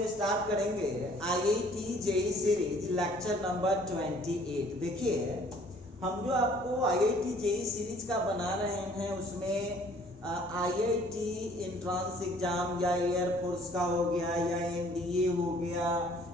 लोग स्टार्ट करेंगे IIT JEE series lecture number 28। देखिए हम जो आपको आईआईटी जेईई सीरीज का बना रहे हैं उसमें आईआईटी एंट्रेंस एग्जाम या एयरफोर्स का हो गया या एनडीए हो गया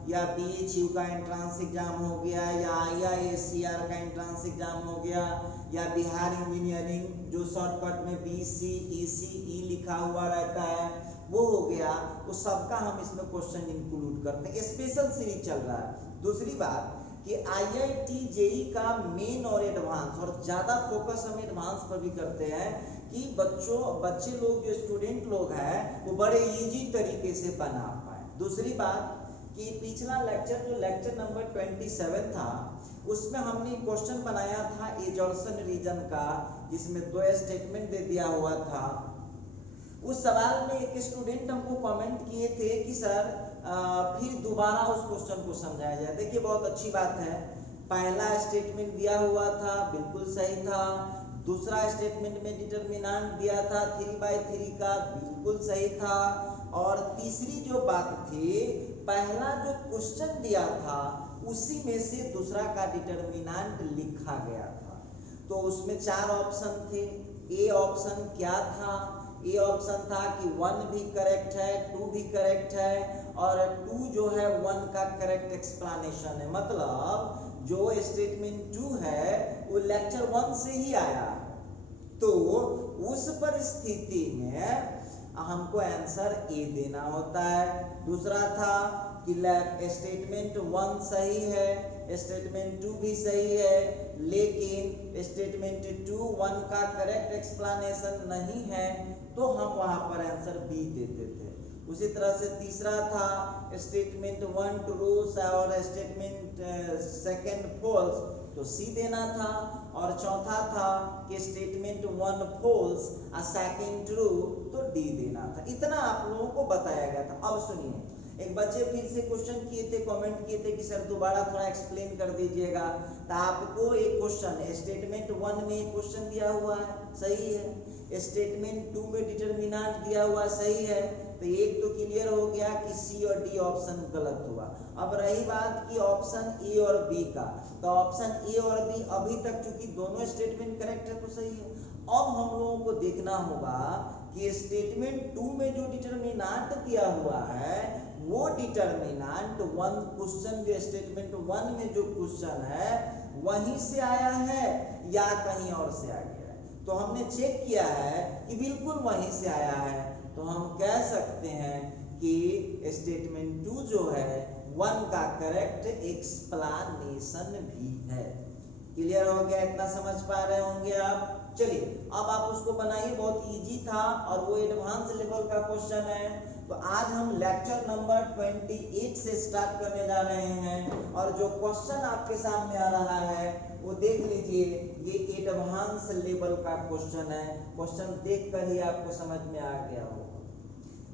या बीएचयू का एंट्रेंस एग्जाम हो गया या आईआईएससीआर का एंट्रेंस एग्जाम हो गया या बिहार इंजीनियरिंग जो शॉर्टकट में बीसीईसीई लिखा हुआ रहता है वो हो गया, वो सबका हम इसमें क्वेश्चन इंक्लूड करते हैं। स्पेशल सीरीज चल रहा है। दूसरी बात कि आईआईटी जेईई का मेन और एडवांस और ज़्यादा फोकस हम एडवांस पर भी करते हैं कि बच्चे लोग जो स्टूडेंट लोग हैं वो बड़े इजी तरीके से बना पाए। दूसरी बात कि पिछला लेक्चर जो लेक्चर नंबर 27 था उसमें हमने क्वेश्चन बनाया था एजॉर्सन रीजन का, जिसमें 2 स्टेटमेंट दे दिया हुआ था। उस सवाल में एक स्टूडेंट हमको कमेंट किए थे कि सर फिर दोबारा उस क्वेश्चन को समझाया जाए। देखिए बहुत अच्छी बात है, पहला स्टेटमेंट दिया हुआ था बिल्कुल सही था, दूसरा स्टेटमेंट में डिटरमिनेंट दिया था 3/3 का बिल्कुल सही था, और तीसरी जो बात थी पहला जो क्वेश्चन दिया था उसी में से दूसरा का डिटरमिनेंट लिखा गया था। तो उसमें 4 ऑप्शन थे। ए ऑप्शन क्या था? ए ऑप्शन था कि 1 भी करेक्ट है, 2 भी करेक्ट है, और 2 जो है 1 का करेक्ट एक्सप्लेनेशन है। मतलब जो स्टेटमेंट 2 है वो लेक्चर 1 से ही आया है। तो उस परिस्थिति में हमको आंसर ए देना होता है। दूसरा था कि स्टेटमेंट 1 सही है, स्टेटमेंट 2 भी सही है, लेकिन स्टेटमेंट 2 1 का करेक्ट एक्सप्लेनेशन नहीं है, तो हम वहां पर आंसर बी देते थे। उसी तरह से तीसरा था स्टेटमेंट 1 ट्रू और स्टेटमेंट सेकंड फॉल्स, तो सी देना था। और चौथा था कि स्टेटमेंट 1 फॉल्स और सेकंड ट्रू, तो डी देना था। इतना आप लोगों को बताया गया था। अब सुनिए, एक बच्चे फिर से क्वेश्चन किए थे, कमेंट किए थे कि सर दोबारा थोड़ा एक्सप्लेन कर दीजिएगा। तो आपको एक क्वेश्चन स्टेटमेंट 1 में एक क्वेश्चन दिया हुआ है, सही है, स्टेटमेंट 2 में डिटरमिनेंट दिया हुआ सही है, तो एक तो क्लियर हो गया कि सी और डी ऑप्शन गलत हुआ। अब रही बात कि ऑप्शन ए और बी का, तो ऑप्शन ए और बी अभी तक चूंकि दोनों स्टेटमेंट करेक्ट है तो सही है। अब हम लोगों को देखना होगा कि स्टेटमेंट 2 में जो डिटरमिनेंट दिया हुआ है वो डिटरमिनेंट 1 क्वेश्चन जो स्टेटमेंट 1 में जो क्वेश्चन है वहीं से आया है या कहीं और से आ गया है। तो हमने चेक किया है कि बिल्कुल वहीं से आया है, तो हम कह सकते हैं कि स्टेटमेंट 2 जो है 1 का करेक्ट एक्सप्लेनेशन भी है। क्लियर हो गया? इतना समझ पा रहे होंगे आप। चलिए अब आप उसको बनाइए, बहुत इजी था और वो एडवांस लेवल का क्वेश्चन है। तो आज हम लेक्चर नंबर 28 से स्टार्ट करने जा रहे हैं, और जो क्वेश्चन आपके सामने आ रहा है वो देख लीजिए, ये एडवांस लेवल का क्वेश्चन है। क्वेश्चन देखकर ही आपको समझ में आ गया होगा।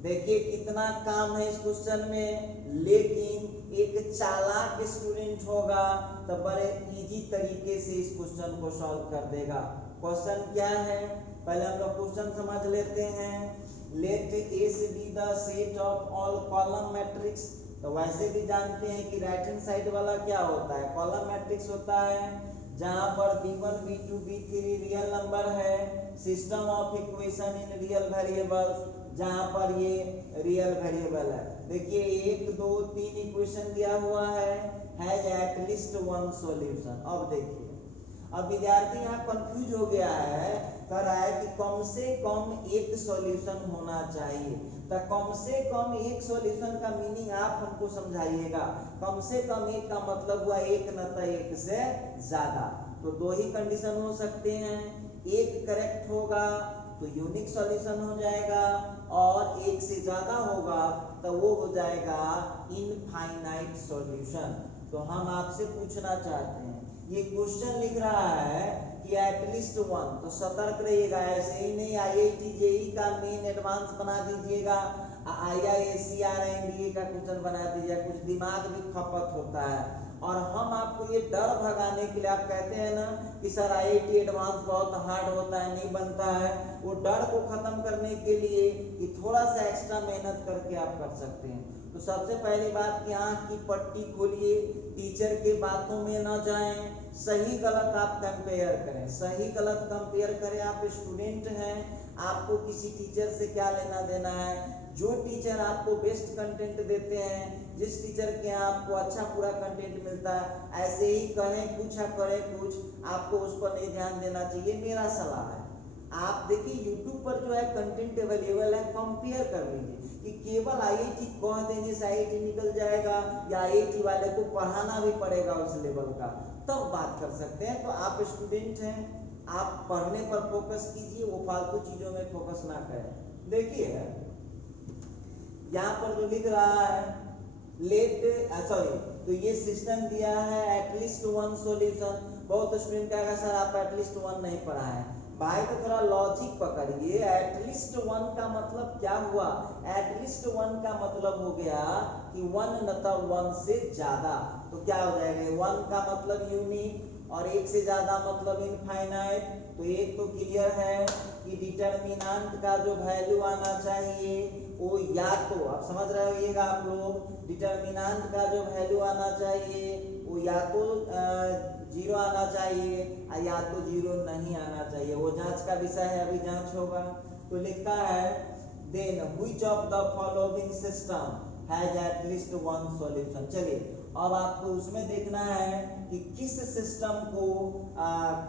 देखिए कितना काम है इस क्वेश्चन में, लेकिन एक चालाक स्टूडेंट होगा तो बड़े इजी तरीके से इस क्वेश्चन को सॉल्व कर देगा। क्वेश्चन क्या है, पहले हम लोग क्वेश्चन समझ लेते हैं। Let S be the set of all column matrix. तो वैसे भी जानते हैं कि राइट हैंड साइड वाला क्या होता है, कॉलम मैट्रिक्स होता है, जहां पर b1 b2 b3 real number है, system of equation in real variables, जहां पर ये रियल वेरिएबल है। देखिए 1 2 3 इक्वेशन दिया हुआ है, हैज एट लीस्ट 1 सॉल्यूशन। अब देखिए, अब विद्यार्थी यहाँ कंफ्यूज हो गया है, कह रहा है कि कम से कम एक सॉल्यूशन होना चाहिए। तो कम से कम एक सॉल्यूशन का मीनिंग आप हमको समझाइएगा। कम से कम एक का मतलब हुआ एक न तो एक से ज्यादा। तो 2 ही कंडीशन हो सकते हैं, एक करेक्ट होगा तो यूनिक सॉल्यूशन हो जाएगा, और एक से ज्यादा होगा तो वो हो जाएगा इनफाइनाइट सॉल्यूशन। तो हम आपसे पूछना चाहते हैं, ये क्वेश्चन लिख रहा है कि एटलीस्ट 1, तो सतर्क रहिएगा। ऐसे ही नहीं आईआईटी जेईई का मेन एडवांस बना दीजिएगा, आईआईएससीआर एनडीए का क्वेश्चन बना दीजिएगा, कुछ दिमाग भी खपत होता है। और हम आपको ये डर भगाने के लिए, आप कहते हैं ना कि सर आईआईटी एडवांस बहुत हार्ड होता है, नहीं बनता है, वो डर को खत्म करने के लिए कि थोड़ा सा एक्स्ट्रा मेहनत करके आप कर सकते हैं। तो सबसे पहली बात कि आँख की पट्टी खोलिए, टीचर के बातों में न जाएं, सही गलत आप कंपेयर करें, सही गलत कंपेयर करें। आप स्टूडेंट हैं, आपको किसी टीचर से क्या लेना देना है। जो टीचर आपको बेस्ट कंटेंट देते हैं, जिस टीचर के यहाँ आपको अच्छा पूरा कंटेंट मिलता है, ऐसे ही कहें कुछ या करें कुछ, आपको उस पर नहीं ध्यान देना चाहिए, मेरा सलाह है। आप देखिए YouTube पर जो है कंटेंट अवेलेबल है, कंपेयर कर लीजिए कि केवल आईआईटी कह देंगे से आईआईटी निकल जाएगा या आईआईटी वाले को पढ़ाना भी पड़ेगा उस लेवल का, तब बात कर सकते हैं। तो आप स्टूडेंट हैं, आप पढ़ने पर फोकस कीजिए, वो फालतू चीजों में फोकस ना करें। देखिए यहाँ पर जो लिख रहा है तो ये सिस्टम दिया है एटलीस्ट वन सॉल्यूशन। बहुत स्टूडेंट कहेगा सर आप एटलीस्ट वन नहीं पढ़ा है। भाई तो थोड़ा लॉजिक पकड़िए, एटलीस्ट वन का मतलब क्या हुआ? एटलीस्ट वन का मतलब हो गया कि वन मतलब वन से ज्यादा, तो क्या हो जाएगा? वन का मतलब यूनिक और एक से ज्यादा मतलब इनफाइनाइट। तो एक तो क्लियर है कि डिटरमिनेंट का जो वैल्यू आना चाहिए वो या तो, आप समझ रहे होइएगा आप लोग, डिटरमिनेंट का जो वैल्यू आना चाहिए वो या तो 0 आना चाहिए या तो 0 नहीं आना चाहिए। वो जांच का विषय है, अभी जांच होगा। तो लिखता है then which of the following system has at least one solution. चलिए अब आपको उसमें देखना है कि किस सिस्टम को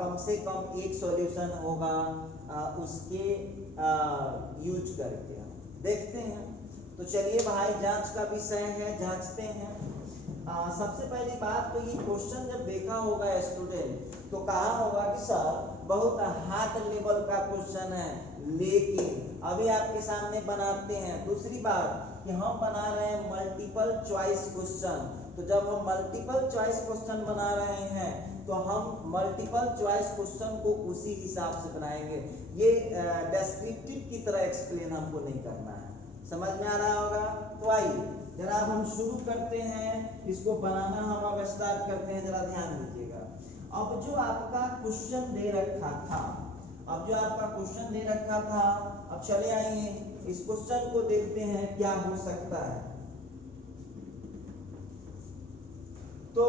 कम से कम एक सॉल्यूशन होगा उसके यूज करके देखते हैं। तो चलिए भाई जांच का विषय है, जांचते हैं। सबसे पहली बात तो ये क्वेश्चन जब देखा होगा स्टूडेंट तो कहा होगा कि सर बहुत हार्ड लेवल का क्वेश्चन है, लेकिन अभी आपके सामने बनाते हैं। दूसरी बात कि हम बना रहे हैं मल्टीपल चॉइस क्वेश्चन, तो जब हम मल्टीपल चॉइस क्वेश्चन बना रहे हैं तो हम मल्टीपल चॉइस क्वेश्चन को उसी हिसाब से बनाएंगे। ये डेस्क्रिप्टिव की तरह एक्सप्लेन हमको नहीं करना है, समझ में आ रहा होगा। तो आइए जरा हम शुरू करते हैं, इसको बनाना हम अब स्टार्ट करते हैं, जरा ध्यान दीजिएगा। अब जो आपका क्वेश्चन दे रखा था, अब चले आइए इस क्वेश्चन को देखते हैं क्या हो सकता है। तो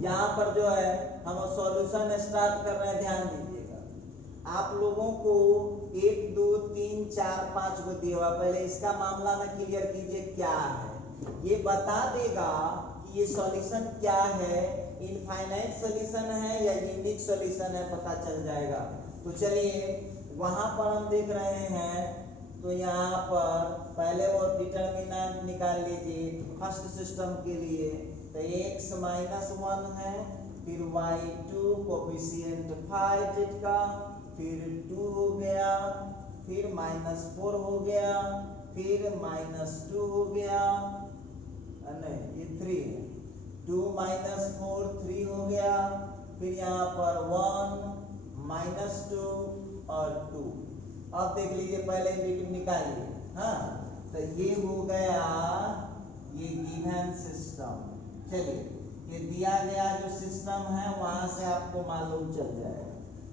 यहाँ पर जो है हम सॉल्यूशन स्टार्ट कर रहे हैं, ध्यान दीजिएगा। आप लोगों को 1 2 3 4 5 को दिया हुआ, पहले इसका मामला ना क्लियर कीजिए क्या है। ये बता देगा कि ये सॉल्यूशन क्या है, इनफाइनाइट सॉल्यूशन है या यूनिक सॉल्यूशन है, पता चल जाएगा। तो चलिए वहां पर हम देख रहे हैं, तो यहाँ पर पहले वो डिटरमिनेंट निकाल लीजिए फर्स्ट सिस्टम के लिए। तो x -1 है, फिर y2 कोफिशिएंट 5 का, फिर 2 हो गया, फिर -4 हो गया, फिर -2 हो गया, नहीं ये 3 है, 2 -4 3 हो गया, फिर यहाँ पर 1 -2 और 2। अब देख लीजिए पहले निकालिए। हाँ तो ये हो गया ये गिवन सिस्टम। चलिए ये दिया गया जो सिस्टम है वहां से आपको मालूम चल जाएगा।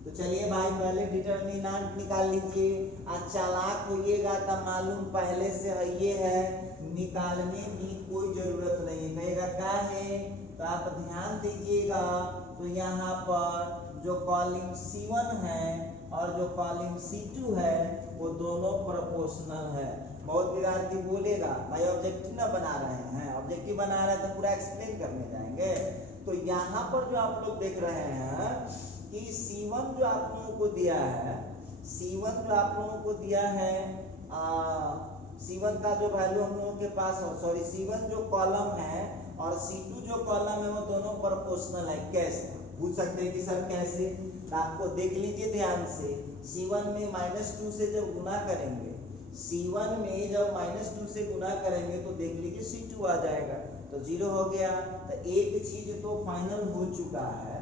तो चलिए भाई पहले डिटरमिनेंट निकाल लीजिए। आज चालाक होइएगा तब मालूम पहले से है, ये है, निकालने की कोई जरूरत नहीं। कहेगा क्या है, तो आप ध्यान दीजिएगा। तो यहाँ पर जो कॉलम C1 है और जो कॉलम C2 है वो दोनों प्रोपोर्शनल है। बहुत विद्यार्थी बोलेगा भाई ऑब्जेक्टिव ना बना रहे हैं, ऑब्जेक्टिव बना रहे हैं तो पूरा एक्सप्लेन करने जाएंगे। तो यहाँ पर जो आप लोग देख रहे हैं कि C1 जो आप लोगों को दिया है, C1 जो आप लोगों को दिया है, C1 का जो वैल्यू हम लोगों के पास, सॉरी C1 जो कॉलम है और C2 जो कॉलम है वो दोनों प्रोपोर्शनल है। कैसे पूछ सकते हैं कि सर कैसे? तो आपको देख लीजिए ध्यान से। C1 में -2 से जब गुना करेंगे, C1 में जब -2 से गुना करेंगे तो देख लीजिए C2 आ जाएगा, तो 0 हो गया। तो एक चीज तो फाइनल हो चुका है,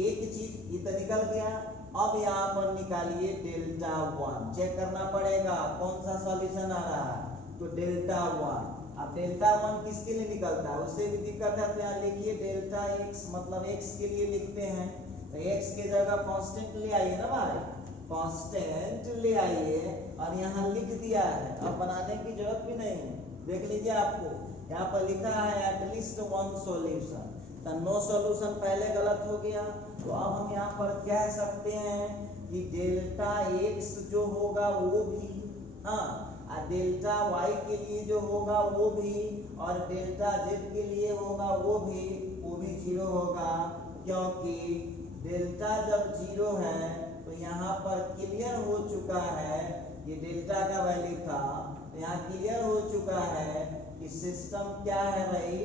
एक चीज ये तो निकल गया। अब यहाँ पर निकालिए डेल्टा 1, चेक करना पड़ेगा कौन सा सॉल्यूशन आ रहा है, तो डेल्टा 1। अब डेल्टा 1 किसके लिए निकलता है, उससे भी दिक्कत है। तो यहाँ लिखिए डेल्टा x, मतलब x के लिए लिखते हैं तो x के जगह कांस्टेंट ले आइए ना भाई, कांस्टेंट ले आइए और यहाँ लिख दिया है। अब बनाने की जरूरत भी नहीं है, देख लीजिए आपको यहाँ पर लिखा है एटलीस्ट वन सॉल्यूशन, तो नो सॉल्यूशन पहले गलत हो गया। तो अब हम यहाँ पर कह सकते हैं कि डेल्टा x जो होगा वो भी, हाँ, डेल्टा y के लिए जो होगा वो भी, और डेल्टा z के लिए होगा वो भी 0 होगा, क्योंकि डेल्टा जब 0 है तो यहाँ पर क्लियर हो चुका है, ये डेल्टा का वैल्यू था तो यहाँ क्लियर हो चुका है कि सिस्टम क्या है भाई,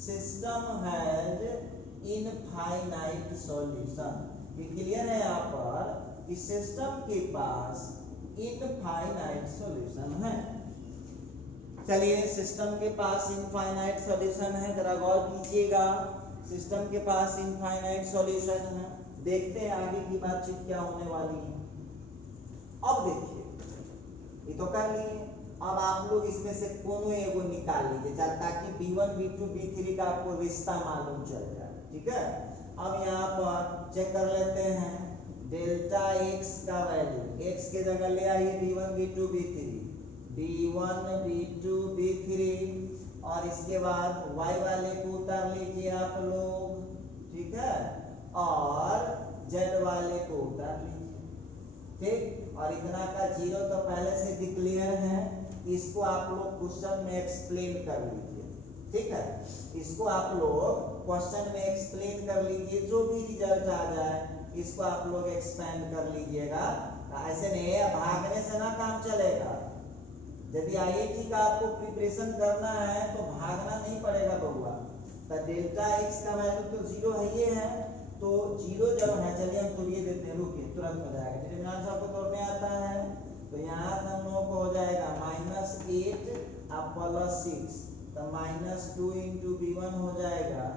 सिस्टम हैज इनफाइनाइट सॉल्यूशन। ये क्लियर है यहाँ पर कि सिस्टम के पास इनफाइनाइट सॉल्यूशन है। चलिए सिस्टम के पास इनफाइनाइट सॉल्यूशन है, जरा गौर कीजिएगा, सिस्टम के पास इनफाइनाइट सॉल्यूशन है। देखते हैं आगे की बातचीत क्या होने वाली है। अब देखिए ये तो कर लिए, अब आप लोग इसमें से कोनो एगो निकाल लीजिए ताकि B1 B2 B3 का आपको रिश्ता मालूम चल जाए, ठीक है। अब यहाँ पर चेक कर लेते हैं डेल्टा x का वैल्यू, x के जगह ले आइए B1 B2 B3, B1 B2 B3, और इसके बाद y वाले को उतार लीजिए आप लोग, ठीक है, और z वाले को उतार लीजिए, ठीक। और इतना का 0 तो पहले से डिक्लेयर है, इसको आप लोग क्वेश्चन में एक्सप्लेन कर लीजिए, ठीक है, इसको आप लोग क्वेश्चन में एक्सप्लेन कर लीजिए, जो भी रिजल्ट आ जाए इसको आप लोग एक्सपेंड कर लीजिएगा। ऐसे नहीं भागने से ना काम चलेगा, यदि IIT का आपको प्रिपरेशन करना है तो भागना नहीं पड़ेगा बउआ। तो डेल्टा x का वैल्यू तो 0 है, ये है तो 0 जब है, चलिए हम तोड़िए देते हैं, रुकिए तुरंत हो जाएगा, डिटरमिनेंट आपको तोड़ने आता है तो यहाँ से हम लोगों को हो जाएगा -8 अब +6, तो -2 इंटू B1 हो जाएगा,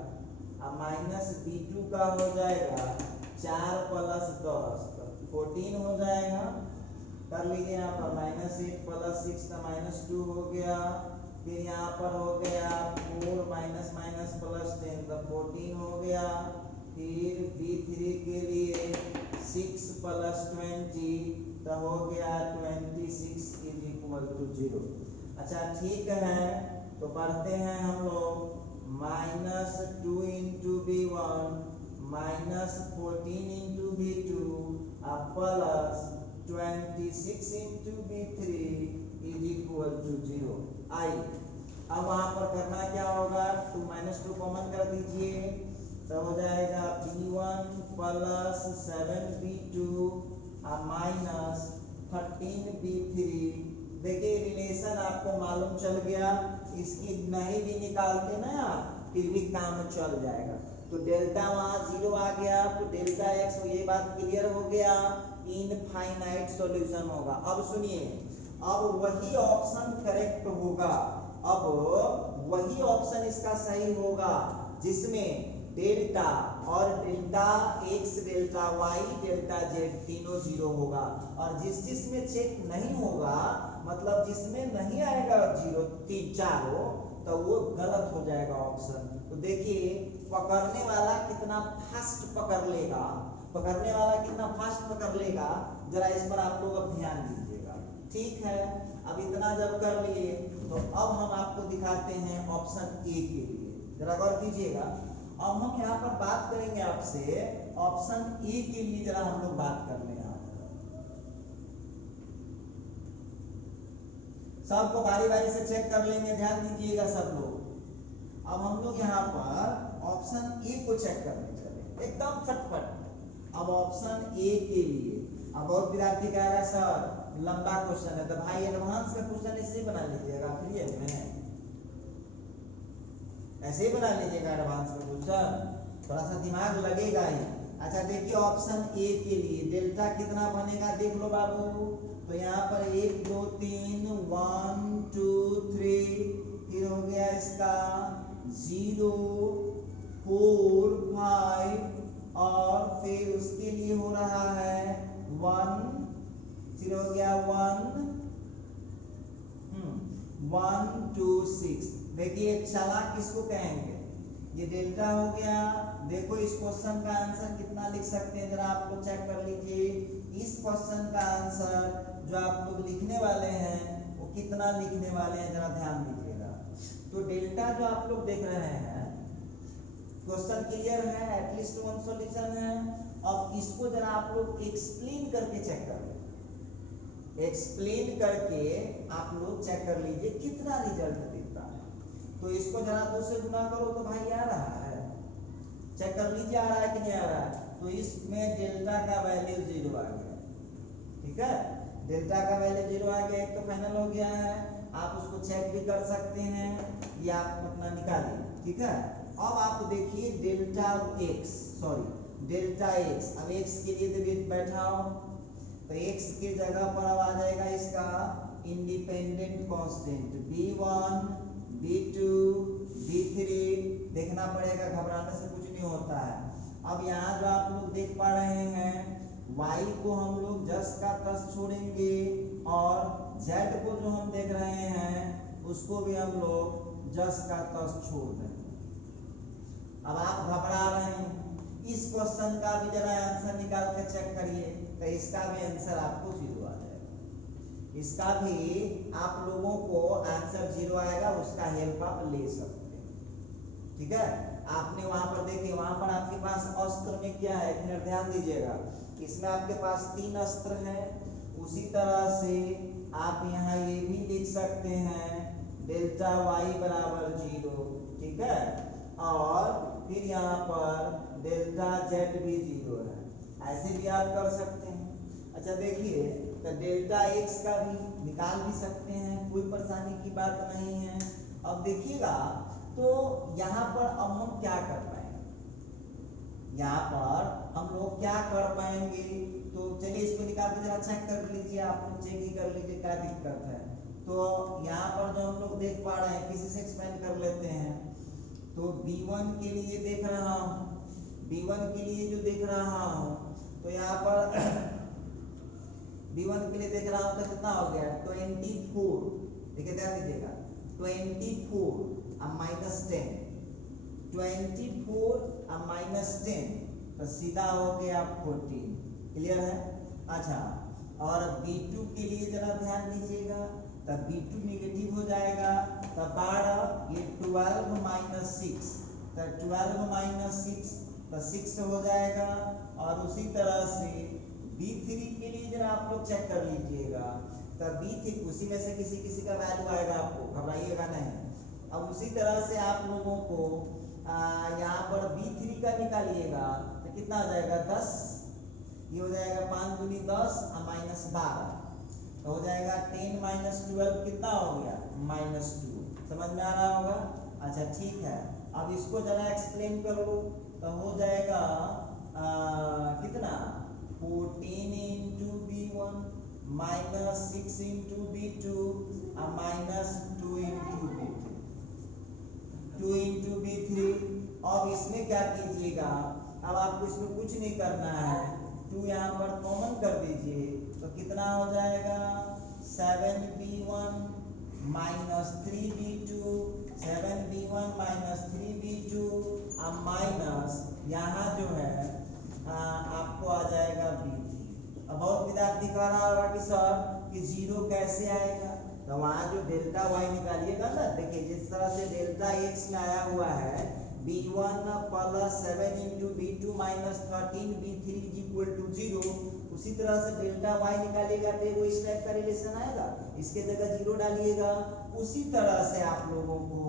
अब -B2 का हो जाएगा 4 + 10 तो 14 हो जाएगा। कर लीजिए यहाँ पर -8 + 6 का -2 हो गया, फिर यहाँ पर हो गया 4 - +10 तो 14 हो गया, फिर B3 के लिए 6 + 20 तो हो गया 26 = 0। अच्छा ठीक है, तो पढ़ते हैं हम लोग -2 into B1 -14 into B2 plus 26 into B3 = 0। आई अब वहां पर करना क्या होगा, 2 -2 कॉमन कर दीजिए तो हो जाएगा B1 + 7B2 -13 B3। देखिए रिलेशन आपको मालूम चल गया, इसकी नहीं भी निकालते ना आप फिर भी काम चल जाएगा। तो डेल्टा वहाँ 0 आ गया, तो डेल्टा x, ये बात क्लियर हो गया, इनफाइनाइट सॉल्यूशन होगा। अब सुनिए, अब वही ऑप्शन करेक्ट होगा, अब वही ऑप्शन इसका सही होगा जिसमें डेल्टा और delta x, delta y, delta z तीनों 0 होगा, और जिसमें चेक नहीं होगा, मतलब जिसमें नहीं आएगा 0 3 4 तो वो गलत हो जाएगा ऑप्शन। तो देखिए पकड़ने वाला कितना फास्ट पकड़ लेगा, पकड़ने वाला कितना फास्ट पकड़ लेगा, जरा इस पर आप लोग अब ध्यान दीजिएगा, ठीक है। अब इतना जब कर लिए तो अब हम आपको दिखाते हैं ऑप्शन ए के लिए, जरा गौर कीजिएगा। अब हम यहाँ पर बात करेंगे आपसे ऑप्शन ए के लिए, जरा हम लोग बात कर लें। सबको बारी बारी से चेक कर लेंगे, ध्यान दीजिएगा सब लोग। अब हम लोग यहाँ पर ऑप्शन ए को चेक करने चले एकदम फटफट। अब ऑप्शन ए के लिए, अब बहुत विद्यार्थी कह रहा है सर लंबा क्वेश्चन है, तो भाई एडवांस का क्वेश्चन ऐसे ही बना लीजिएगा, फ्री में ऐसे ही बना लीजिएगा एडवांस का क्वेश्चन, थोड़ा सा दिमाग लगेगा ही। अच्छा देखिए ऑप्शन ए के लिए डेल्टा कितना बनेगा, देख लो बाबू। तो यहाँ पर 1 2 3 1 2 3, फिर हो गया इसका 0 4 5, और फिर उसके लिए हो रहा है 1, फिर हो गया 1 1 2 6। देखिए चालाक किसको कहेंगे, ये डेल्टा हो गया। देखो इस क्वेश्चन का आंसर कितना लिख सकते हैं, जरा आप लोग चेक कर लीजिए। इस क्वेश्चन का आंसर जो आप लोग लिखने वाले हैं वो कितना लिखने वाले हैं, जरा ध्यान दीजिएगा। तो डेल्टा जो आप लोग देख रहे हैं, क्वेश्चन क्लियर है, एटलीस्ट वन सॉल्यूशन है। अब इसको जरा आप लोग एक्सप्लेन करके चेक कर लीजिए, एक्सप्लेन करके आप लोग चेक कर लीजिए कितना रिजल्ट देता है। तो इसको जरा 2 से गुना करो तो भाई आ रहा है, चेक कर लीजिए आ रहा है कि नहीं आ रहा है। तो इसमें डेल्टा का वैल्यू 0 आ गया, ठीक है, डेल्टा का वैल्यू 0 आ गया। एक तो फाइनल हो गया है, आप उसको चेक भी कर सकते हैं, ये आप अपना निकालिए, ठीक है। अब आप देखिए delta x, sorry delta x, अब एक्स के लिए बैठाओ तो एक्स के जगह पर अब आ जाएगा इसका independent constant b1 b2 b3, देखना पड़ेगा, घबराने से कुछ नहीं होता है। अब यहाँ जो आप लोग देख पा रहे हैं y को हम लोग जस का तस छोड़ेंगे और z को जो हम देख रहे हैं उसको भी हम लोग जस का तस छोड़ देंगे। अब आप घबरा रहे हैं, इस क्वेश्चन का भी जरा आंसर निकाल कर चेक करिए, तो इसका भी आंसर आपको 0 आ जाएगा। इसका भी आप लोगों को आंसर 0 आएगा, उसका हेल्प आप ले सकते हैं, ठीक है। आपने वहां पर देखिए, वहां पर आपके पास अस्त्र में क्या है, एक मिनट ध्यान दीजिएगा, इसमें आपके पास 3 अस्त्र है। उसी तरह से आप यहाँ ये भी लिख सकते हैं डेल्टा y बराबर 0, ठीक है, और फिर यहाँ पर डेल्टा z भी 0 है, ऐसे भी आप कर सकते हैं। अच्छा देखिए, तो डेल्टा x का भी निकाल भी सकते हैं, कोई परेशानी की बात नहीं है। अब देखिएगा तो यहाँ पर अब हम क्या कर पाएंगे, यहाँ पर हम लोग क्या कर पाएंगे, तो चलिए इसको निकाल के जरा चेक कर लीजिए, आप लोग चेक ही कर लीजिए क्या दिक्कत है। तो यहाँ पर जो हम लोग देख पा रहे हैं, किसी से एक्सपेंड कर लेते हैं। तो b1 के लिए देख रहा हूँ, b1 के लिए जो देख रहा हूँ, तो यहाँ पर b1 के लिए देख रहा हूँ तो कितना हो गया 24, देखिए ध्यान दीजिएगा 24 अब -10, 24 अब -10 तो सीधा हो गया 14, क्लियर है। अच्छा, और b2 के लिए जरा ध्यान दीजिएगा, तब b2 निगेटिव हो जाएगा, तब 12 ये 12 माइनस 6, तो 12 - 6 तो 6 हो जाएगा। और उसी तरह से b3 के लिए जरा आप लोग चेक कर लीजिएगा, तब b3 उसी में से किसी किसी का वैल्यू आएगा, आपको घबराइएगा नहीं। अब उसी तरह से आप लोगों को यहाँ पर b3 का निकालिएगा तो कितना आ जाएगा 10, ये हो जाएगा 5 दूनी 10 और -12 तो हो जाएगा 10 - 12 कितना हो गया -2, समझ में आ रहा होगा। अच्छा ठीक है, अब इसको जरा एक्सप्लेन कर लो तो हो जाएगा कितना 14 into b1 -6 into b2 और -2 into b3, 2 into b3। अब इसमें क्या कीजिएगा, अब आपको इसमें कुछ नहीं करना है, 2 यहाँ पर कॉमन कर दीजिए तो कितना हो जाएगा 7b1 - 3b2, 7b1 - 3b2 और माइनस यहाँ जो है आपको आ जाएगा b3। अब बहुत विद्यार्थी कह रहा होगा कि सर कि 0 कैसे आएगा, तो वहाँ जो डेल्टा y निकालिएगा ना, देखिए जिस तरह से डेल्टा x में आया हुआ है b1 + 7 into b2 - 13 b3 = 0, उसी तरह से डेल्टा y निकालिएगा तो वो इस टाइप का रिलेशन आएगा, इसके जगह 0 डालिएगा। उसी तरह से आप लोगों को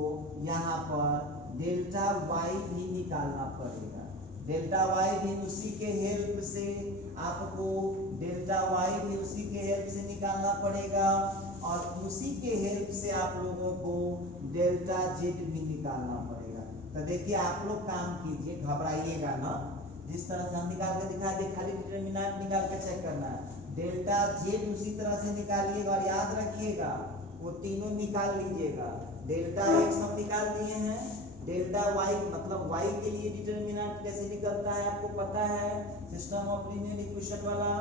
यहाँ पर डेल्टा y भी निकालना पड़ेगा, डेल्टा y भी उसी के हेल्प से आपको डेल्टा y भी उसी के हेल्प से निकालना पड़ेगा, और उसी के हेल्प से आप लोगों को डेल्टा z भी निकालना पड़ेगा। तो देखिए आप लोग काम कीजिए, घबराइएगा ना, जिस तरह से हम निकाल के दिखा दे, खाली डिटरमिनेंट निकाल के चेक करना है। डेल्टा z उसी तरह से निकालिएगा और याद रखिएगा वो तीनों निकाल लीजिएगा। डेल्टा x हम निकाल दिए हैं, डेल्टा y मतलब y के लिए डिटरमिनेंट कैसे निकलता है आपको पता है, सिस्टम ऑफ लीनियर इक्वेशन वाला।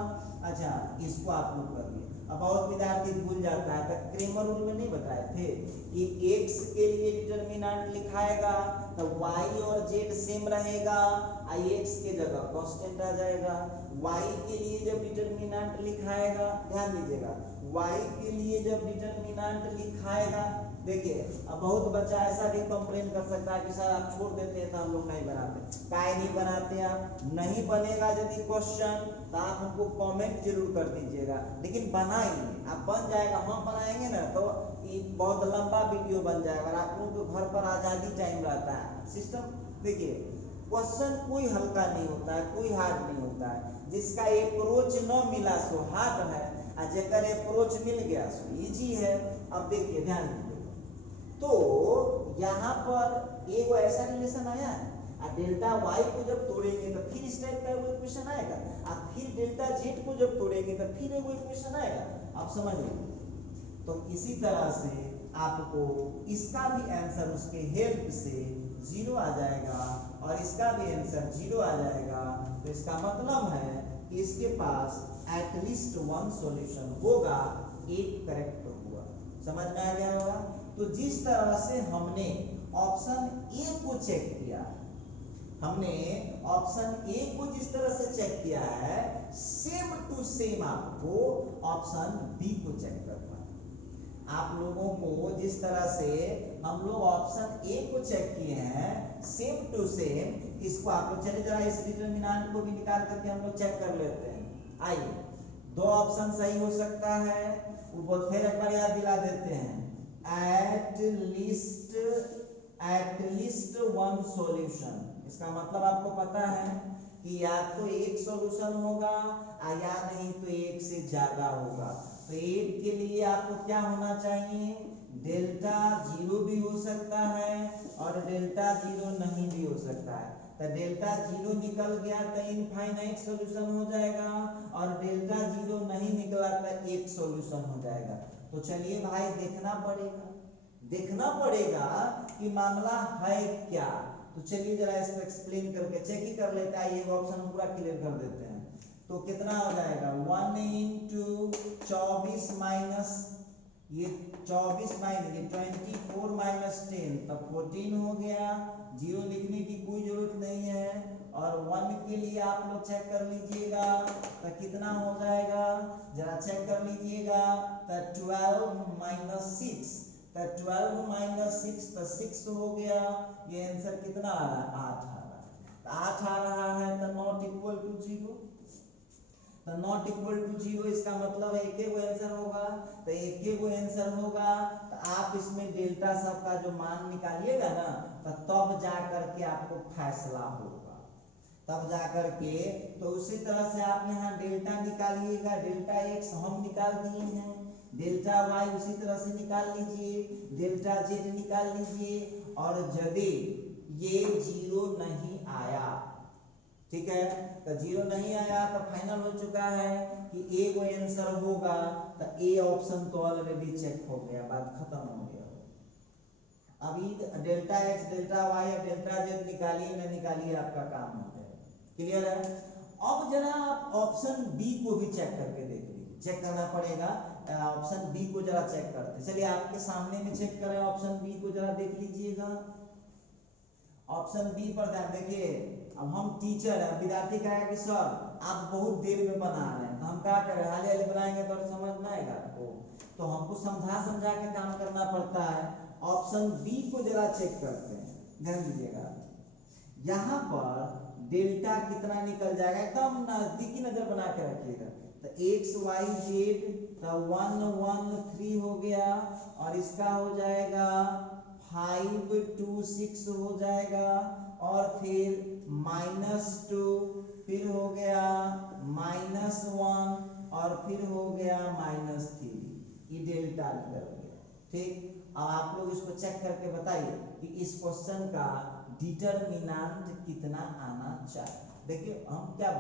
अच्छा इसको आप लोग कर लिए। अब बहुत विद्यार्थी भूल जाता है, तो क्रेमर रूल में नहीं बताए थे कि x के लिए डिटरमिनेंट लिखाएगा तो y और z सेम रहेगा, x के जगह कांस्टेंट आ जाएगा। y के लिए जब डिटरमिनेंट लिखाएगा, ध्यान दीजिएगा, y के लिए जब डिटरमिनेंट लिखाएगा, देखिए अब बहुत बच्चा ऐसा भी कंप्लेन कर सकता है कि सर आप छोड़ देते हैं तो हम लोग नहीं बनाते। काहे नहीं बनाते आप? नहीं बनेगा यदि क्वेश्चन तो आप हमको कमेंट जरूर कर दीजिएगा, लेकिन बनाइए, आप बन जाएगा, हम बनाएंगे ना तो ये बहुत लंबा वीडियो बन जाएगा और आप लोगों को घर पर आज़ादी टाइम रहता है। सिस्टम देखिए, क्वेश्चन कोई हल्का नहीं होता है, कोई हार्ड नहीं होता है। जिसका अप्रोच न मिला सो हार्ड है, और जेकर अप्रोच मिल गया सो इजी है। अब देखिए ध्यान दीजिए, तो यहाँ पर एक ऐसा रिलेशन आया है, डेल्टा y को जब तोड़ेंगे तो फिर इस टाइप का वो इक्वेशन आएगा, और फिर डेल्टा z को जब तोड़ेंगे तो फिर वो इक्वेशन आएगा। आप समझ लीजिए, तो इसी तरह से आपको इसका भी आंसर उसके हेल्प से 0 आ जाएगा और इसका भी आंसर 0 आ जाएगा। तो इसका मतलब है कि इसके पास एटलीस्ट वन सॉल्यूशन होगा, एक करेक्ट हुआ। समझ में आ गया होगा? तो जिस तरह से हमने ऑप्शन ए को चेक किया, हमने ऑप्शन ए को जिस तरह से चेक किया है, सेम टू सेम आपको ऑप्शन बी को चेक करना है। आप लोगों को जिस तरह से हम लोग ऑप्शन ए को चेक किए हैं, सेम टू सेम इसको आप लोग, चलिए जरा इस डिटरमिनेंट को भी निकाल करके हम लोग चेक कर लेते हैं। आइए, दो ऑप्शन सही हो सकता है, वो फिर एक बार याद दिला देते हैं, एट लीस्ट वन सॉल्यूशन। इसका मतलब आपको पता है कि या तो एक सॉल्यूशन होगा या नहीं तो एक से ज्यादा होगा। तो एक के लिए आपको क्या होना चाहिए, डेल्टा 0 भी हो सकता है और डेल्टा 0 नहीं भी हो सकता है। तो डेल्टा 0 निकल गया तो इनफाइनाइट सॉल्यूशन हो जाएगा, और डेल्टा 0 नहीं निकला तो एक सॉल्यूशन हो जाएगा। तो चलिए भाई देखना पड़ेगा कि मामला है क्या। तो चलिए जरा इसको एक्सप्लेन करके चेक ही कर लेते हैं। ये ऑप्शन पूरा क्लियर कर देते हैं। तो कितना हो जाएगा, 1 into 24 माइनस ये 24 माइनस ये 24 माइनस 10 तब 14 हो गया। 0 लिखने की कोई जरूरत नहीं है, और 1 के लिए आप लोग चेक कर लीजिएगा तो कितना हो जाएगा, जरा चेक कर लीजिएगा। तो 12 माइनस 6, तो 12 माइनस 6 तो 6 हो गया। ये आंसर कितना आ रहा है, 8 आ रहा है। तो 8 आ रहा है तो नॉट इक्वल टू 0, तो नॉट इक्वल टू 0 इसका मतलब है एक वो आंसर होगा। तो एक वो आंसर होगा तो आप इसमें डेल्टा सब का जो मान निकालिएगा ना, तो तब जा करके आपको फैसला होगा, तब जा करके। तो उसी तरह से आप यहाँ डेल्टा निकालिएगा, डेल्टा x हम निकाल दिए हैं, डेल्टा y उसी तरह से निकाल लीजिए, डेल्टा z निकाल लीजिए। और यदि ये 0 नहीं आया, ठीक है, तो 0 नहीं आया तो फाइनल हो चुका है कि ए को आंसर होगा। तो ए ऑप्शन तो ऑलरेडी चेक हो गया, बात खत्म हो गया। अभी डेल्टा x डेल्टा y या डेल्टा z निकालिए ना निकालिए, आपका काम हो जाएगा। क्लियर है? अब जरा आप ऑप्शन बी को भी चेक करके देख लीजिए, चेक करना पड़ेगा। ऑप्शन बी को जरा चेक करते, चलिए आपके सामने में चेक करें। ऑप्शन बी को जरा देख लीजिएगा। ऑप्शन बी पर ध्यान देखिए। अब हम टीचर है, विद्यार्थी कहेगा कि सर आप बहुत देर में बना रहे हैं, तो हम क्या करें, हाले हाले बनाएंगे तो समझ में आएगा आपको। तो हमको समझा के काम करना पड़ता है। ऑप्शन बी को जरा चेक करते हैं, ध्यान दीजिएगा। यहाँ पर डेल्टा कितना निकल जाएगा, एकदम नजदीकी नजर बना के रखिएगा। तो एक्स वाई जेड तो 1 1 3 हो गया, और इसका हो जाएगा 5 2 6 हो जाएगा, और फिर -2, फिर हो गया -1, और फिर हो गया -3। ये डेल्टा निकल गया। ठीक, अब आप लोग इसको चेक करके बताइए कि इस क्वेश्चन का डिटरमिनेंट कितना आना चाहिए। देखिए हम क्या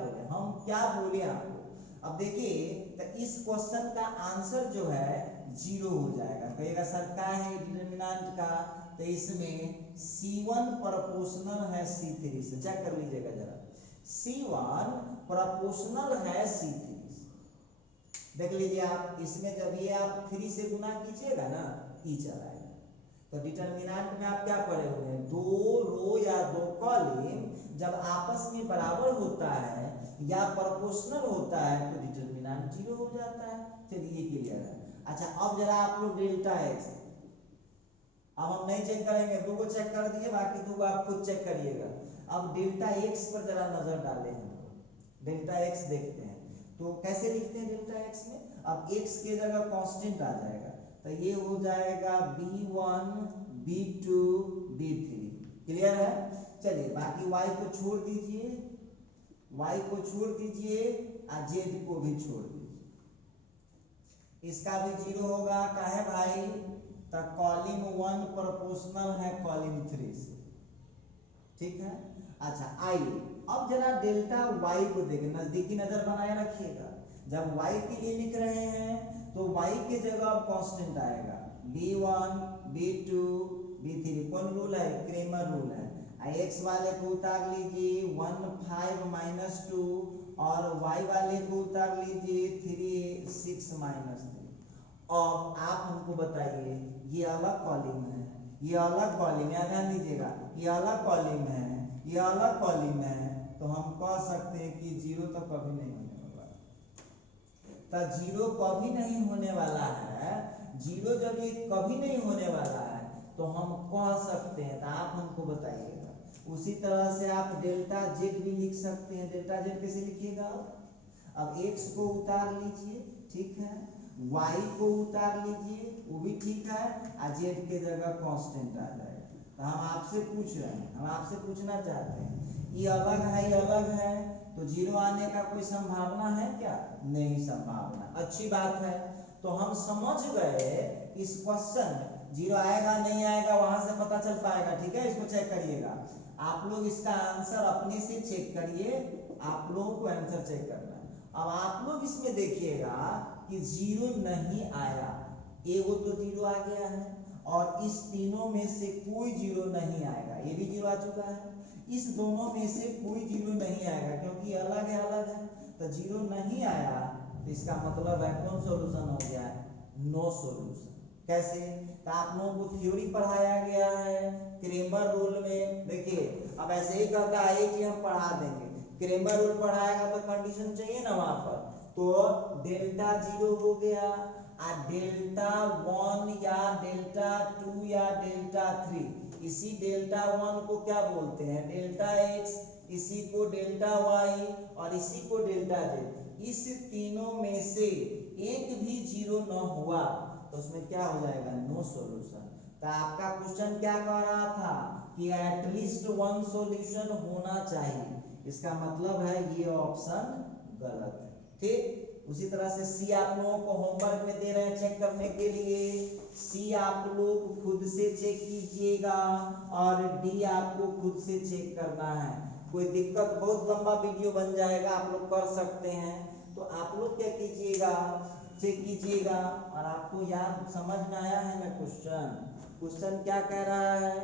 बोले आपको। अब देखिए तो इस क्वेश्चन का आंसर जो है 0 हो जाएगा। कहेगा सर क्या है डिटरमिनेंट का, तो इसमें C1 प्रोपोर्शनल है C3 से, चेक कर लीजिएगा जरा। C1 प्रोपोर्शनल है C3 से। देख लीजिए आप, इसमें जब ये आप 3 से गुना कीजिएगा ना, ई चला आएगा। तो डिटर्मिनेंट में आप क्या पढ़े हुए हैं, 2 रो या 2 कॉलम जब आपस में बराबर होता है या प्रोपोर्शनल होता है तो डिटर्मिनेंट 0 हो जाता है। चलिए ये क्लियर है। अच्छा अब जरा आप लोग डेल्टा एक्स, अब हम नहीं चेक करेंगे, 2 को चेक कर दिए, बाकी 2 को आप खुद चेक करिएगा। अब डेल्टा एक्स पर जरा नजर डालें हम लोग, डेल्टा एक्स देखते हैं तो कैसे लिखते हैं डेल्टा एक्स में। अब एक्स के जगह कांस्टेंट आ जाएगा, तो ये हो जाएगा b1 b2 b3। क्लियर है। चलिए बाकी y को छोड़ दीजिए, y को छोड़ दीजिए और z को भी छोड़ दीजिए, इसका भी 0 होगा। काहे भाई, तो कॉलम 1 प्रोपोर्शनल है कॉलम 3 से, ठीक है। अच्छा आइए अब जरा डेल्टा y को देखें, नजदीकी नजर बनाए रखिएगा। जब y के लिए लिख रहे हैं तो y के जगह अब कांस्टेंट आएगा, b1 b2 b3। कौन रूल है, क्रेमर रूल है। x वाले को उतार लीजिए 1 5 - 2 और y वाले को उतार लीजिए 3 6 - 3। अब आप हमको बताइए, ये अलग कॉलम है, ये अलग कॉलम है, ध्यान दीजिएगा, ये अलग कॉलम है, ये अलग कॉलम है, तो हम कह सकते हैं कि 0 तो कभी नहीं होने वाला। तो 0 कभी नहीं होने वाला है, 0 जब ये कभी नहीं होने वाला है तो हम कह सकते हैं, तो आप हमको बताइएगा। उसी तरह से आप डेल्टा जेड भी लिख सकते हैं। डेल्टा जेड कैसे लिखिएगा, अब x को उतार लीजिए, ठीक है, y को उतार लीजिए, वो भी ठीक है, और z के जगह कांस्टेंट आ जाएगा। तो हम आपसे पूछ रहे हैं, हम आपसे पूछना चाहते हैं, ये अलग है, ये अलग है, तो 0 आने का कोई संभावना है क्या, नहीं संभावना। अच्छी बात है, तो हम समझ गए इस क्वेश्चन में 0 आएगा नहीं आएगा वहां से पता चल पाएगा, ठीक है। इसको चेक करिएगा आप लोग, इसका आंसर अपने से चेक करिए, आप लोगों को आंसर चेक करना है। अब आप लोग इसमें देखिएगा कि 0 नहीं आया, एगो तो 0 आ गया है, और इस तीनों में से कोई 0 नहीं आएगा, ये भी 0 आ चुका है। इस दोनों में से कोई 0 नहीं आएगा क्योंकि अलग है, अलग है, तो 0 नहीं आया, तो इसका मतलब है कौन सॉल्यूशन हो गया, नो सॉल्यूशन। कैसे, तो आप लोगों को थ्योरी पढ़ाया गया है क्रेमर रूल में। देखिए अब ऐसे ही कहता है कि हम पढ़ा देंगे, क्रेमर रूल पढ़ाएगा तो कंडीशन चाहिए ना वहां पर, तो डेल्टा 0 हो गया, और डेल्टा 1 या डेल्टा 2 या डेल्टा 3, इसी डेल्टा 1 को क्या बोलते हैं, डेल्टा x, इसी को डेल्टा y और इसी को डेल्टा z। इस तीनों में से एक भी 0 न हुआ तो उसमें क्या हो जाएगा, नो सॉल्यूशन। तो आपका क्वेश्चन क्या कह रहा था कि एटलीस्ट 1 सॉल्यूशन होना चाहिए, इसका मतलब है ये ऑप्शन गलत है, ठीक। उसी तरह से सी आप लोगों को होमवर्क में दे रहे हैं चेक करने के लिए, सी आप लोग खुद से चेक कीजिएगा और डी आपको खुद से चेक करना है। कोई दिक्कत, बहुत लंबा वीडियो बन जाएगा, आप लोग कर सकते हैं। तो आप लोग क्या कीजिएगा, चेक कीजिएगा, और आपको याद समझ में आया है ना क्वेश्चन क्या कह रहा है,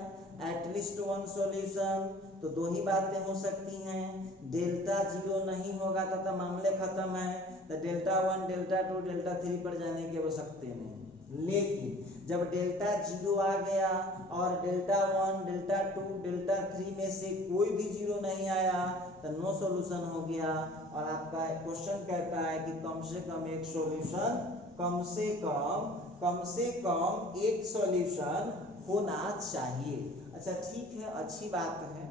एटलीस्ट 1 सॉल्यूशन। तो 2 ही बातें हो सकती हैं, डेल्टा 0 नहीं होगा तो मामले खत्म है, तो डेल्टा 1 डेल्टा 2 डेल्टा 3 पर जाने की आवश्यकता नहीं। लेकिन जब डेल्टा 0 आ गया और डेल्टा 1 डेल्टा 2 डेल्टा 3 में से कोई भी 0 नहीं आया तो नो सॉल्यूशन हो गया। और आपका क्वेश्चन कहता है कि कम से कम एक सॉल्यूशन, कम से कम एक सॉल्यूशन होना चाहिए। अच्छा ठीक है, अच्छी बात है,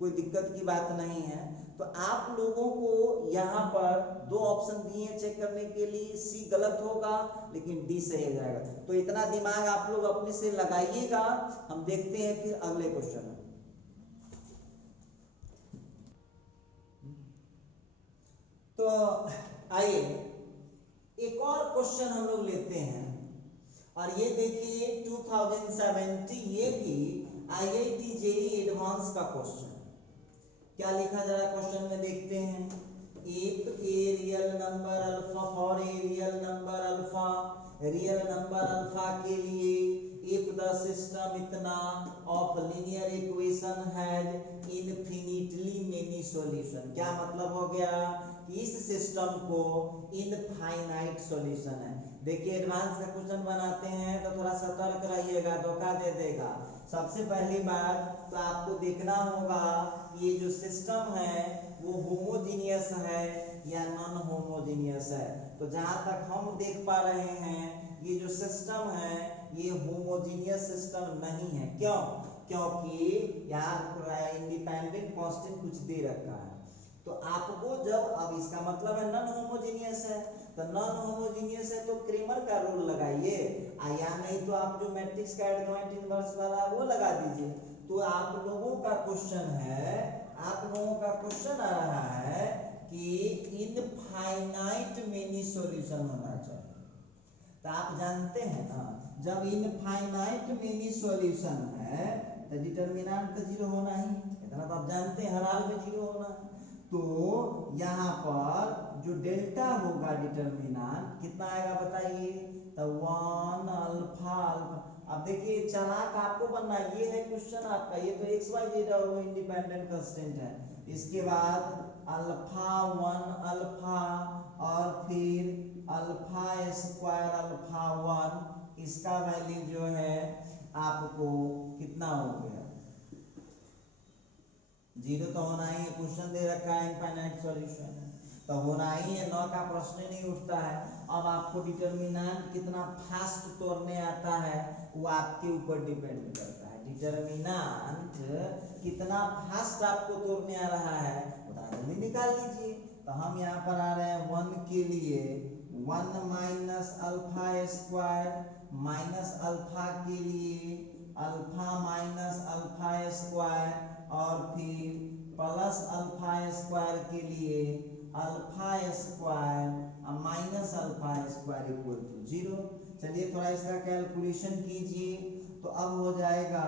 कोई दिक्कत की बात नहीं है। तो आप लोगों को यहाँ पर 2 ऑप्शन दिए चेक करने के लिए, सी गलत होगा लेकिन डी सही हो जाएगा। तो इतना दिमाग आप लोग अपने से लगाइएगा। हम देखते हैं फिर अगले क्वेश्चन में। तो आइए एक और क्वेश्चन हम लोग लेते हैं, और ये देखिए 2070, ये भी IIT JEE एडवांस का क्वेश्चन। क्या लिखा जरा क्वेश्चन में देखते हैं। If a real number alpha, for a real number alpha real number alpha के लिए इफ द सिस्टम इतना of linear equation has infinitely many solution. क्या मतलब हो गया कि इस सिस्टम को इनफाइनाइट सॉल्यूशन है। देखिए एडवांस का क्वेश्चन बनाते हैं तो थोड़ा सतर्क रहिएगा, धोखा दे देगा। सबसे पहली बात तो आपको देखना होगा ये जो सिस्टम है वो होमोजीनियस है या नॉन होमोजीनियस है। तो जहां तक हम देख पा रहे हैं ये जो सिस्टम है ये होमोजीनियस सिस्टम नहीं है। क्यों? क्योंकि यहाँ इंडिपेंडेंट कांस्टेंट कुछ दे रखा है। तो आपको जब अब इसका मतलब है नॉन होमोजीनियस है, तो नॉन होमोजीनियस है तो क्रेमर का रूल लगाइए, या नहीं तो आप जो मैट्रिक्स का एडजॉइंट इनवर्स वाला वो लगा दीजिए। तो आप लोगों का क्वेश्चन है, आप लोगों का क्वेश्चन आ रहा है कि इनफाइनाइट मेनी सॉल्यूशन होना चाहिए। तो आप जानते हैं ना जब इनफाइनाइट मेनी सॉल्यूशन है तो डिटरमिनेंट तो जीरो होना ही, इतना तो आप जानते हैं हर हाल में जीरो होना है। तो यहाँ पर जो डेल्टा होगा डिटरमिनेंट कितना आएगा बताइए, तो 1 अल्फा अल्फा। अब देखिए चालाक आपको बनना, ये है क्वेश्चन आपका, ये तो एक्स वाई जेड और वो इंडिपेंडेंट कांस्टेंट है। इसके बाद अल्फा 1 अल्फा और फिर अल्फा स्क्वायर अल्फा 1, इसका वैल्यू जो है आपको कितना हो गया, जीरो तो होना ही है, क्वेश्चन दे रखा है इनफाइनाइट सॉल्यूशन है तो होना ही है, नौ का प्रश्न नहीं उठता है। अब आपको डिटरमिनेंट कितना फास्ट तोड़ने आता है वो आपके ऊपर डिपेंड करता है। डिटरमिनेंट कितना फास्ट आपको तोड़ने आ रहा है उतना जल्दी निकाल लीजिए। तो हम यहाँ पर आ रहे हैं 1 के लिए 1 minus alpha square, minus alpha के लिए अल्फा माइनस अल्फा स्क्वायर और फिर प्लस अल्फा स्क्वायर के लिए alpha square minus alpha square equal to 0। चलिए थोड़ा इसका कैलकुलेशन कीजिए तो अब हो जाएगा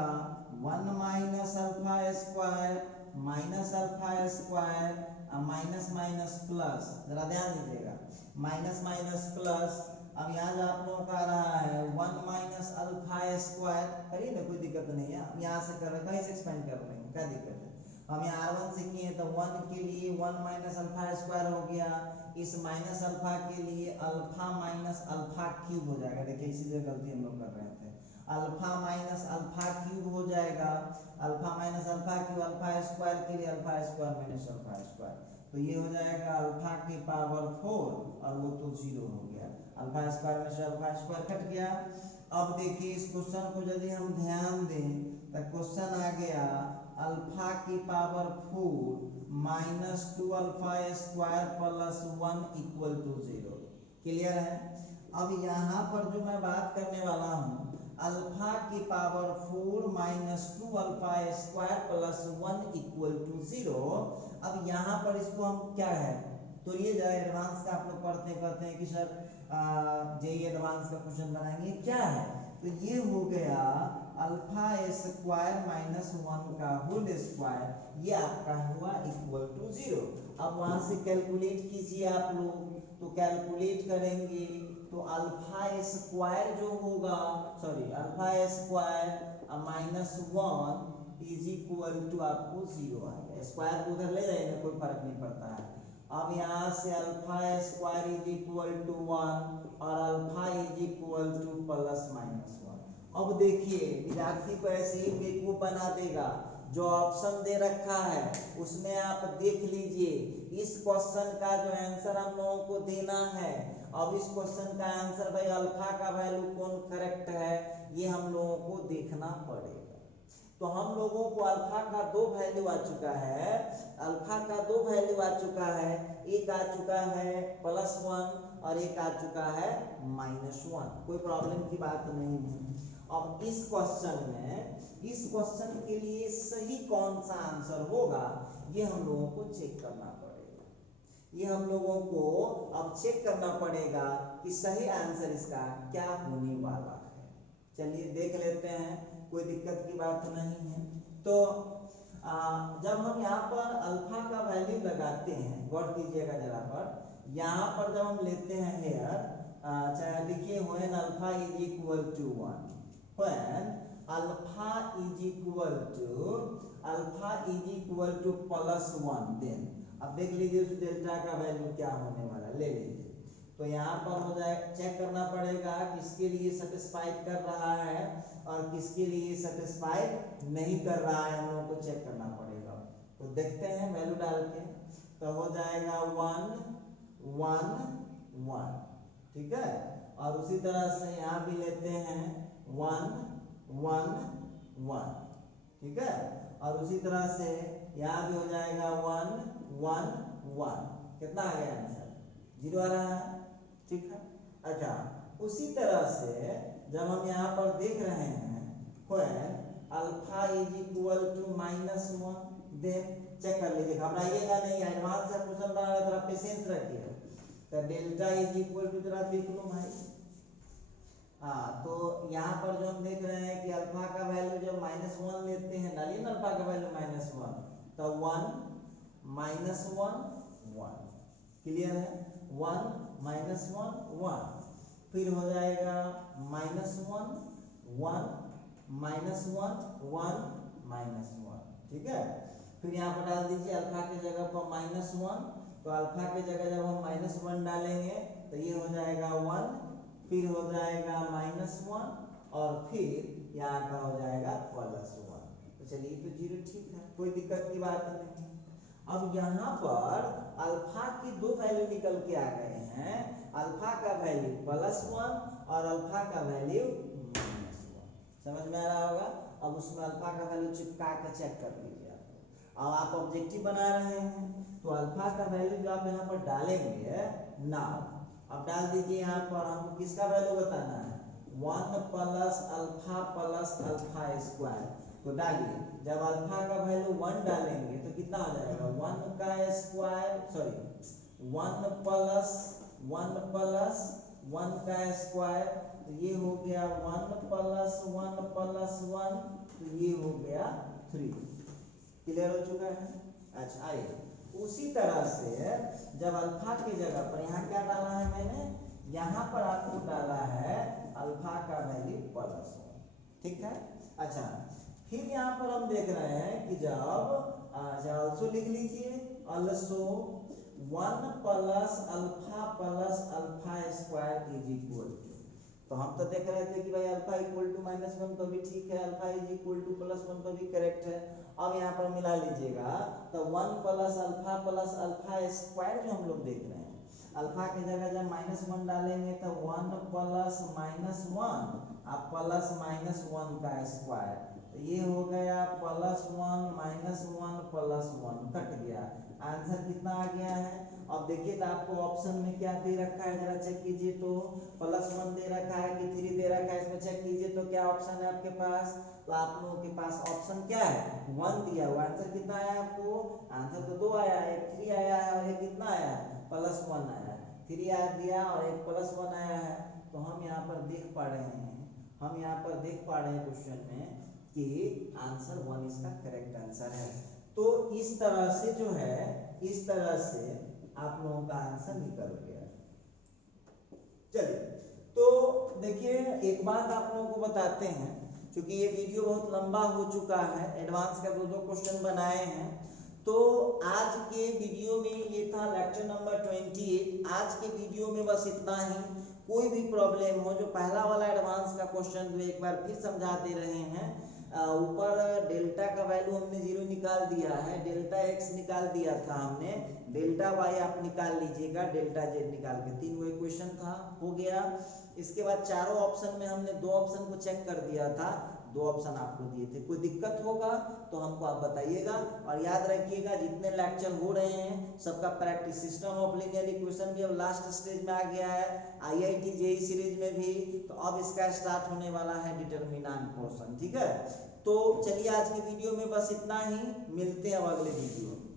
1 minus alpha square minus alpha square minus minus plus, जरा ध्यान दीजिएगा, माइनस माइनस प्लस। अब यहाँ जो आप लोगों का आ रहा है 1 माइनस अल्फा स्क्वायर, करिए ना कोई दिक्कत नहीं है, हम यहाँ से कर रहे हैं कहीं से एक्सपेंड कर रहे हैं, क्या दिक्कत है। हम यहाँ R1 से किए तो 1 के लिए 1 माइनस अल्फा स्क्वायर हो गया, इस माइनस अल्फा के लिए अल्फा माइनस अल्फा क्यूब हो जाएगा। देखिए इसी जगह गलती हम लोग कर रहे थे, अल्फा माइनस अल्फा क्यूब हो जाएगा, alpha minus alpha cube alpha square के लिए alpha square minus alpha square, तो ये हो जाएगा अल्फा की पावर 4 और वो तो 0 हो गया, अल्फा स्क्वायर में से अल्फा स्क्वायर कट गया। अब देखिए इस क्वेश्चन को यदि हम ध्यान दें तो क्वेश्चन आ गया अल्फा की power 4 minus 2 alpha square plus 1 equal to 0। Clear है? अब यहाँ पर जो मैं बात करने वाला हूँ अल्फा की power 4 minus 2 alpha square plus 1 equal to 0। अब यहाँ पर इसको हम क्या है तो ये जरा एडवांस का आप लोग पढ़ते कहते हैं कि सर जेई एडवांस का क्वेश्चन बनाएंगे, क्या है तो ये हो गया अल्फा स्क्वायर माइनस 1 का होल स्क्वायर, ये आपका हुआ इक्वल टू 0। अब वहां से कैलकुलेट कीजिए आप लोग, तो कैलकुलेट करेंगे तो अल्फा स्क्वायर जो होगा, sorry alpha square minus 1 is equal to आपको 0 आएगा। स्क्वायर को उधर ले जाइए कोई फर्क नहीं पड़ता है। अब यहाँ से alpha square is equal to 1 और alpha is equal to plus minus 1। अब देखिए विद्यार्थी को ऐसे ही बेवकूफ बना देगा, जो ऑप्शन दे रखा है उसमें आप देख लीजिए, इस क्वेश्चन का जो आंसर हम लोगों को देना है। अब इस क्वेश्चन का आंसर भाई अल्फा का वैल्यू कौन करेक्ट है ये हम लोगों को देखना पड़ेगा। तो हम लोगों को अल्फा का 2 वैल्यू आ चुका है, अल्फा का 2 वैल्यू आ चुका है, एक आ चुका है +1 और एक आ चुका है -1, कोई प्रॉब्लम की बात नहीं है। अब इस क्वेश्चन में इस क्वेश्चन के लिए सही कौन सा आंसर होगा ये हम लोगों को चेक करना पड़ेगा, ये हम लोगों को अब चेक करना पड़ेगा कि सही आंसर इसका क्या होने वाला है। चलिए देख लेते हैं, कोई दिक्कत की बात नहीं है। तो जब हम यहाँ पर अल्फा का वैल्यू लगाते हैं, गौर कीजिएगा जरा पर, यहाँ पर जब हम लेते हैं हेयर अच्छा देखिए when alpha is equal to 1, when alpha is equal to +1, then अब देख लीजिए उस डेल्टा का वैल्यू क्या होने वाला है, ले लीजिए। तो यहाँ पर हो जाए, चेक करना पड़ेगा किसके लिए सेटिस्फाइड कर रहा है और किसके लिए सेटिस्फाइड नहीं कर रहा है, हम लोगों को चेक करना पड़ेगा। तो देखते हैं वैल्यू डाल के, तो हो जाएगा 1 1 1, ठीक है। और उसी तरह से यहाँ भी लेते हैं 1 1 1, ठीक है। और उसी तरह से यहाँ भी हो जाएगा 1 1 1, कितना आ गया आंसर, 0 आ रहा है, ठीक है। अच्छा उसी तरह से जब हम यहाँ पर देख रहे हैं when alpha is equal to -1, then check कर लीजिए, घबराइएगा नहीं, एडवांस से क्वेश्चन बना रहा, थोड़ा पेशेंस रखिए। तो डेल्टा इज इक्वल टू, जरा देख लो भाई, हाँ। तो यहाँ पर जो हम देख रहे हैं कि अल्फा का वैल्यू जब -1 लेते हैं, डालिए ना अल्फा का वैल्यू -1, तो 1 -1 1, क्लियर है, 1 -1 1, फिर हो जाएगा -1 1 -1 1 -1, ठीक है। फिर यहाँ पर डाल दीजिए अल्फा की जगह पर -1, तो अल्फा की जगह जब हम -1 डालेंगे तो ये हो जाएगा 1, फिर हो जाएगा -1 और फिर यहाँ का हो जाएगा +1। तो चलिए तो 0 ठीक है, कोई दिक्कत की बात नहीं। अब यहाँ पर अल्फा की दो वैल्यू निकल के आ गए हैं, अल्फा का वैल्यू +1 और अल्फा का वैल्यू -1, समझ में आ रहा होगा। अब उसमें अल्फा का वैल्यू चिपका के चेक कर लीजिए आप। अब आप ऑब्जेक्टिव बना रहे हैं तो अल्फा का वैल्यू जो आप यहाँ पर डालेंगे ना, अब डाल दीजिए यहाँ पर, हमको किसका वैल्यू बताना है, 1 + अल्फा स्क्वायर। तो डालिए, जब अल्फा का वैल्यू 1 डालेंगे तो कितना हो जाएगा, 1 का स्क्वायर, सॉरी 1 + 1 का स्क्वायर, तो ये हो गया 1 + 1 तो ये हो गया 3, क्लियर हो चुका है। अच्छा आइए उसी तरह से जब अल्फा की जगह पर यहाँ क्या डाला है मैंने, यहाँ पर आपको डाला है अल्फा का वैल्यू +1, ठीक है। अच्छा फिर यहाँ पर हम देख रहे हैं कि जब ऑल्सो लिख लीजिए, also 1 + alpha square is equal to, तो हम तो देख रहे थे कि भाई अल्फा इक्वल टू -1 तो भी ठीक है, अल्फा इज इक्वल टू +1 तो भी करेक्ट है। अब यहाँ पर मिला लीजिएगा तो 1 + अल्फा स्क्वायर जो हम लोग देख रहे हैं, अल्फा की जगह जब -1 डालेंगे तो 1 + -1 अब +-1 का स्क्वायर, तो ये हो गया +1 -1 +1 कट गया, आंसर कितना आ गया है। अब देखिए तो आपको ऑप्शन में क्या दे रखा है, जरा चेक कीजिए, तो +1 दे रखा है कि 3 दे रखा है, इसमें चेक कीजिए तो क्या ऑप्शन है आपके पास, तो आप लोगों के पास ऑप्शन क्या है, 1 दिया हुआ। आंसर कितना आया आपको, आंसर तो 2 आया, एक 3 आया है और एक कितना आया, +1 आया, 3 आया दिया और एक +1 आया है। तो हम यहाँ पर देख पा रहे हैं, क्वेश्चन में कि आंसर 1 इसका करेक्ट आंसर है। तो इस तरह से जो है, इस तरह से आप लोगों का आंसर निकल गया। चलिए तो देखिए एक बात आप लोगों को बताते हैं, क्योंकि ये वीडियो बहुत लंबा हो चुका है, एडवांस का 2 क्वेश्चन बनाए हैं। तो आज के वीडियो में ये था लेक्चर नंबर 28। आज के वीडियो में बस इतना ही। कोई भी प्रॉब्लम हो, जो पहला वाला एडवांस का क्वेश्चन जो एक बार फिर समझा दे रहे हैं, ऊपर डेल्टा का वैल्यू हमने 0 निकाल दिया है, डेल्टा x निकाल दिया था हमने, डेल्टा y आप निकाल लीजिएगा, डेल्टा z निकाल के 3 वो इक्वेशन था, हो गया। इसके बाद चारों ऑप्शन में हमने 2 ऑप्शन को चेक कर दिया था, 2 ऑप्शन आपको दिए थे। कोई दिक्कत होगा तो हमको आप बताइएगा, और याद रखिएगा जितने लेक्चर हो रहे हैं सबका practice, system of linear equation भी अब लास्ट स्टेज में आ गया है, IIT JEE सीरीज में भी, तो अब इसका स्टार्ट होने वाला है डिटरमिनेंट पोर्शन, ठीक है। तो चलिए आज की वीडियो में बस इतना ही, मिलते हैं अब अगले वीडियो में।